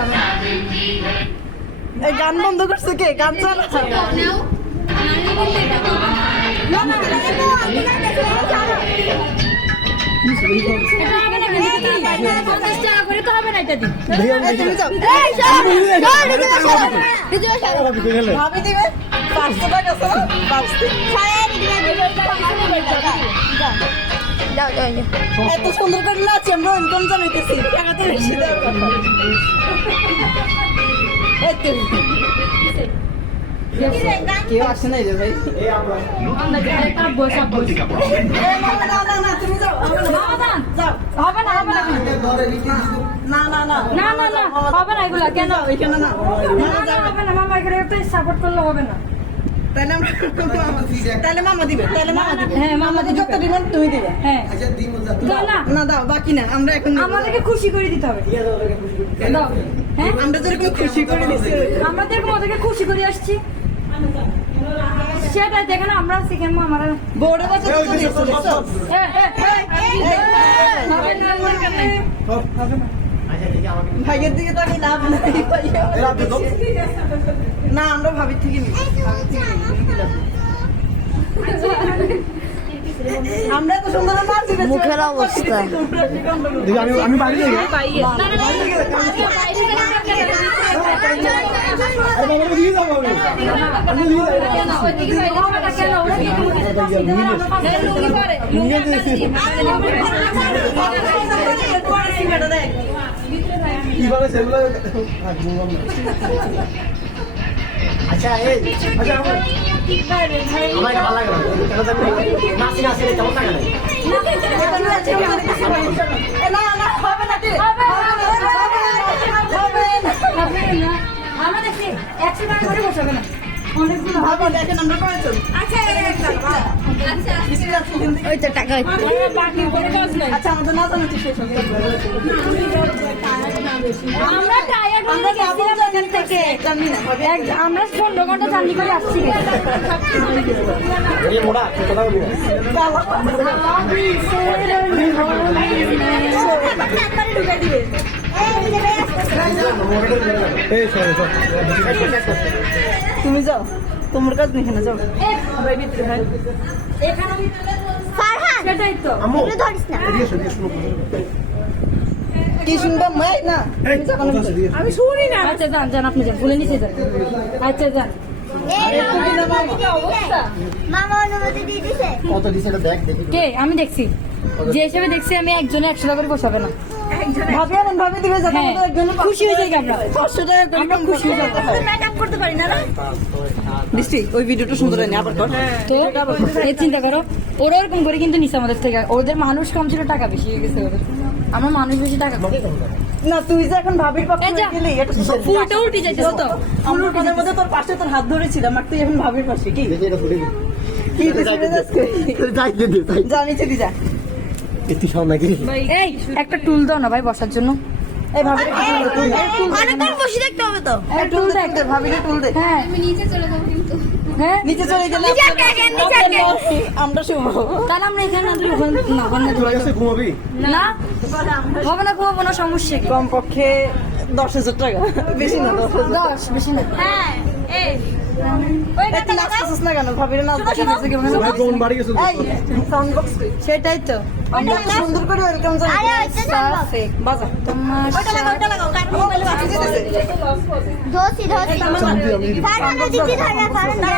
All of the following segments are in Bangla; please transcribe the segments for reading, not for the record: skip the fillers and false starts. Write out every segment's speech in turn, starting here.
বসাবে না। এই গান বন্ধ করছে কে? গান চালা। ভাবি দিবে 500 টাকা তো 500 এত সুন্দর করে নাচি আমরা ইনকাম জানাইতেছি টাকা তো বেশি দেওয়ার কথা। কেউ আসে নাই রে ভাই। তুমি যাও হবে না হবে না না না না না না না হবে না এগুলা কেন ওইখানে না হবে না মামা এখানে একটু সাপোর্ট করলে হবে না তাহলে আমরা তাহলে মামা দিবে তাহলে মামা দিবে হ্যাঁ মামা দিবে যত ডিমান্ড তুমি দিবে হ্যাঁ দাও না না দাও বাকি না আমরা এখন আমাদেরকে খুশি করে দিতে হবে দাও হ্যাঁ আমরা যেরকম খুশি করে নিছি আমাদের ওদেরকে খুশি করে আসছি সেটাই দেখে না আমরা শিখেন আমার বড় বাচ্চা তো দিয়েছে দেখছো ভাইয়ের দিকে তো আমি লাভ নাই না আমরা ভাবির থেকে নিই আমরা তো সুন্দর মাছ দিতে মুখের অবস্থা আমি বাড়ি যাই কিভাবে সেগুলো আচ্ছা এই আচ্ছা আমার ভালো লাগে নাচি নাচি কেমন লাগে না না হবে না আমরা দেখছি 100 টাকা করে বসাবে না অনেকগুলো ভাবি দেখেন আমরা করেছেন ওই তো টাকা বাকি করে বস নাই আচ্ছা আমাদের না জানো শেষ হয়ে গেছে আমরা টায়ার্ড হয়ে গেছিলাম এখান থেকে আমরা 15 ঘন্টা জার্নি করে আসছি মোড়া কথা বলবো তুমি যাও তোমার কাজ নেই এখানে যাও সেটাই তো কি শুনবাম ভাই না আমি শুনি না আচ্ছা যান যান আপনি যান ভুলে নিচে যান আচ্ছা যান মামা অনুমতি দিয়ে দিছে কত দিছে এটা দেখ দেখি কে আমি দেখছি যে হিসেবে দেখছি আমি একজনে 100 টাকা করে বসাবে না ভাবি আনেন ভাবি দিবে যাতে হ্যাঁ, আমাদের একজন খুশি হয়ে যাই আমরা 500 টাকা করে আমরা খুশি হয়ে যাই মেকআপ করতে পারি না দৃষ্টি ওই ভিডিওটা সুন্দর হয়নি আবার কর তো এই চিন্তা করো ওরা এরকম করে কিন্তু নিছে আমাদের থেকে ওদের মানুষ কম ছিল টাকা বেশি হয়ে গেছে ওদের আমরা মানুষ বেশি টাকা কম না তুই যে এখন ভাবির পক্ষে এই যা, গেলি এটা তো ফুলটা উঠে যাইতেছে তো আমরা কাজের মধ্যে তোর পাশে তোর হাত ধরেছিলাম আর তুই এখন ভাবির পাশে কি দেখি এটা ফুটে কি যাই দে দে তাই জানি চলি যা এটি সব নাকি এই একটা টুল দাও না ভাই বসার জন্য এই ভাবির অনেকক্ষণ বসে দেখতে হবে তো এই টুল দে ভাবির টুল দে হ্যাঁ হ্যাঁ নিচে চলে গেলে আমরা শুভ তাহলে আমরা এখানে না দিলে ওখানে না ওখানে তোরা কাছে ঘুমাবি না হবে না ঘুমাবো না সমস্যা কি কম পক্ষে 10,000 টাকা বেশি না 10,000 10 বেশি না হ্যাঁ এই তুই নাচতেছিস না কেন ভাবির নাচ দেখাচ্ছে কেমন তোরা কোন বাড়ি গেছো এই সাউন্ড বক্স সেটাই তো আমরা তো সুন্দর করে ওয়েলকাম জানাই আরে ওইটা জানো বাজা তোমার ওইটা লাগাও কারণ মোবাইলে বাকি যেতেছে ধসি ফারহানা দিদি ধরে ফারহানা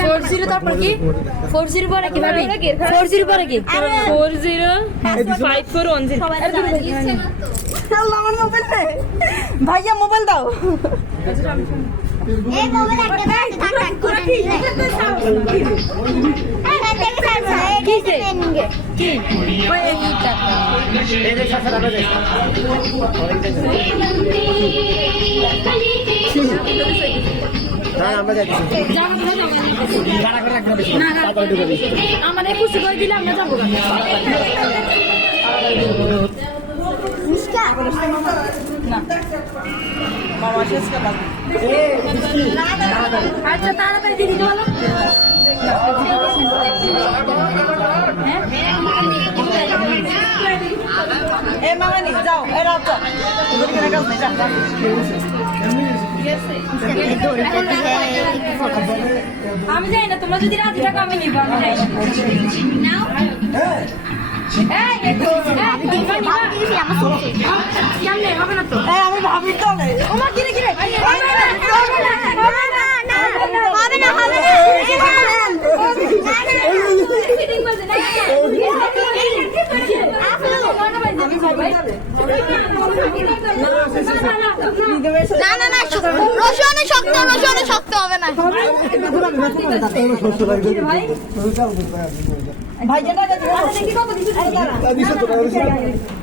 40 তারপর কি 40 পরে কি ভাবি 40 পরে কি 405410 আল্লাহ আমার মোবাইল দে ভাইয়া মোবাইল দাও এই মোবাইল একটা ব্যাগ থাক করে কি কি ওই এইটা এই রে সাথে রাখা যায় আমরা যাচ্ছি দাঁড়া করে রাখতে বেশি তারপরে ঢুকবি আমাদের খুশি করে দিলে আমরা যাবো মামা শেষ কথা আচ্ছা তাড়াতাড়ি দিদি বলো হ্যাঁ এ মামানি যাও এ রাত যাও তোদের কেন কাজ নেই যা আমি যাই না, তোমরা যদি রাজি থাকো আমি নিবো, আমি যাই না। কেমনে হবে না তো? আমি ভাবি চলে ওমা কিরে কিরে রসুনে শক্ত হবে না। ভাই যেটা দেখি কত দিছি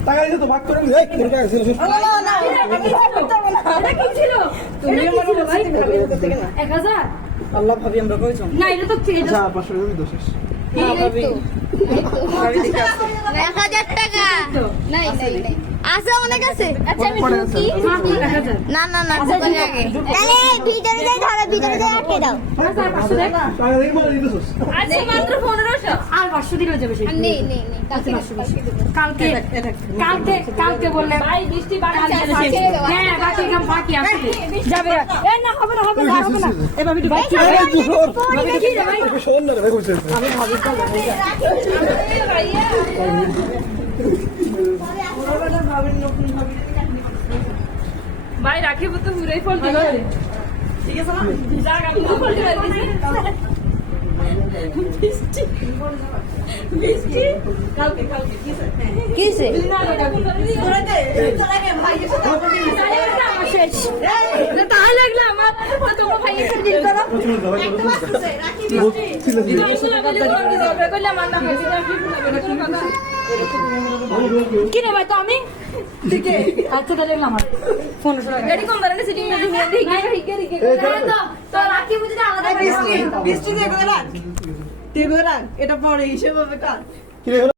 টাকা দিছে তো ভাগ করে নিয়ে কোন টাকা ছিল তুমি মনে ভাই 1000? আল্লাহ ভাবি আমরা কইছো না, এটা তো আচ্ছা 500 টাকা দোষ ভাবি ভাবি দেখে 1000 টাকা আছে অনেক আছে। আচ্ছা আমি ঢুকি। 1000। না না না দোকানে আগে তাহলে ভিতরে যাই ধরো, ভিতরে যাই আটকে দাও। টাকা দিয়ে মাল দিতেছস আজকে মাত্র 1500 আর 500 দিলে যাবে সেই। নেই নেই নেই কালকে কালকে বললে ভাই বৃষ্টি বাড়ছে, হ্যাঁ বাকি কাম বাকি আছে যাবে। এ না হবে না হবে না হবে না, এ ভাবি ভাই কি রে ভাই শোন না রে কইছিস আমি ভাবি চলে ভাই রাখিব তো পুরাই ফল দিল। ঠিক আছে না জায়গা পুরো ফল দিল। বৃষ্টি কালকে কালকে কিসে কিসে তোরাকে ভাই এসে শেষ তাই লাগলো আমার, তোমার ভাই এসে দিল করো কি রে ভাই তো আমি আচ্ছা তাহলে আমার 1500 টাকা গাড়ি কম দাঁড়ানো সিটিং তো রাখি বুঝি আলাদা বৃষ্টি দিয়ে রাখ এটা পরে হিসেবে কাজ কি রে